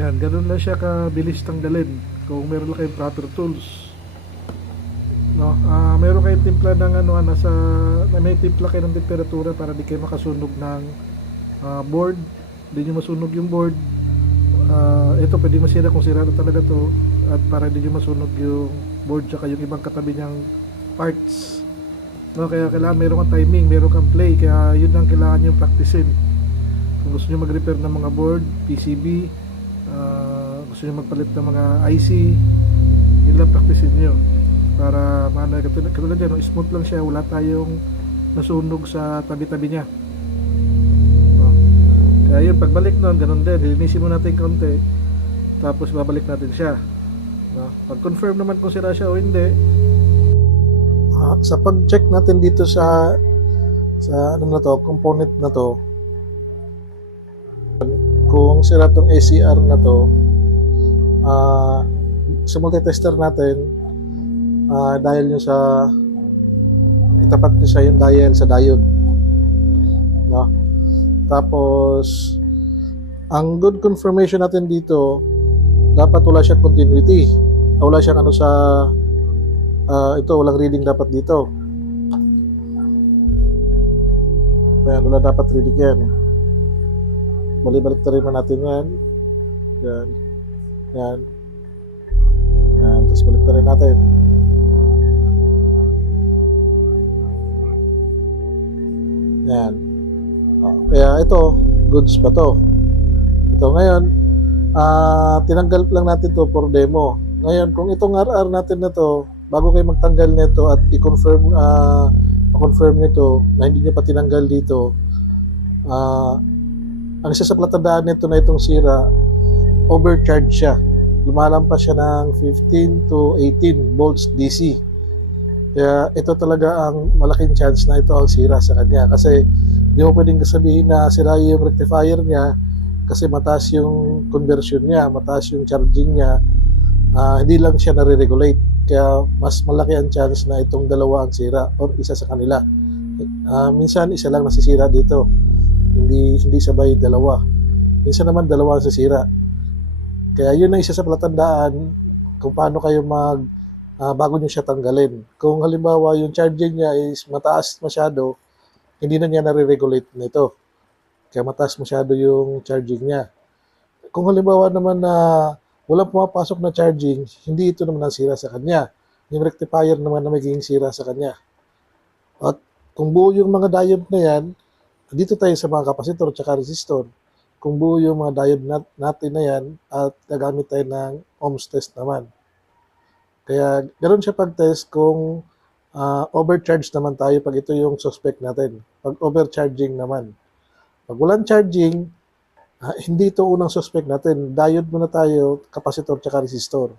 Yan, ganun lang siya kabilis tanggalin kung meron lang kayong proper tools. No, meron kayong timpla ng may timpla kayo ng temperatura para di kayo makasunog ng board, di nyo masunog yung board. Ito pwede masira kung sira na talaga to, at para di nyo masunog yung board tsaka yung ibang katabi niyang parts. No, kaya kailangan meron kang timing, meron kang play, kaya yun ang kailangan nyo practicein. Kung gusto nyo mag-repair ng mga board, PCB, gusto nyo magpalit ng mga IC, yun lang practicein nyo para katulad yan, smooth lang siya, wala tayong nasunog sa tabi-tabi niya. Kaya yun, pagbalik nun, ganun din, lilinisin mo natin konti, tapos babalik natin siya. No? Pag-confirm naman kung sira siya o hindi, sa pag-check natin dito sa component na to, kung sira tong ACR na to, sa multitester natin, dial nyo itapat nyo sa yung dial sa diode. No? Tapos, ang good confirmation natin dito, dapat wala siyang continuity. Wala siyang ito, walang reading dapat dito. Ayan, wala dapat reading yan. Balik na rin natin yan. Yan. Yan. Yan. Tapos balik na rin natin. Yan. Kaya ito, goods pa to. Ito ngayon, tinanggal lang natin to for demo. Ngayon, kung itong RR natin na to, bago kayo magtanggal nito at i-confirm, confirm nito na hindi nyo pa tinanggal dito, ang isa sa platandaan nito na itong sira, overcharge siya. Lumalampas siya ng 15 to 18 volts DC. Kaya ito talaga ang malaking chance na ito ang sira sa kanya. Kasi di mo pwedeng sabihin na sira yung rectifier niya kasi mataas yung conversion niya, mataas yung charging niya. Hindi lang siya nare-regulate. Kaya mas malaki ang chance na itong dalawa ang sira or isa sa kanila. Minsan isa lang nasisira dito. Hindi sabay dalawa. Minsan naman dalawa ang sisira. Kaya yun ang isa sa palatandaan kung paano kayo bago nyo siya tanggalin. Kung halimbawa yung charging niya is mataas masyado, hindi na niya nare-regulate nito. Kaya mataas masyado yung charging niya. Kung halimbawa naman na walang pumapasok na charging, hindi ito naman ang sira sa kanya. Yung rectifier naman na magiging sira sa kanya. At kung buo yung mga diode na yan, dito tayo sa mga kapasitor at resistor. Kung buo yung mga diode natin na yan, at gagamit tayo ng ohms test naman. Kaya ganoon siya pag-test kung overcharge naman tayo pag ito yung suspect natin. Pag overcharging naman. Pag walang charging, hindi ito unang suspect natin. Diode muna tayo, kapasitor at resistor.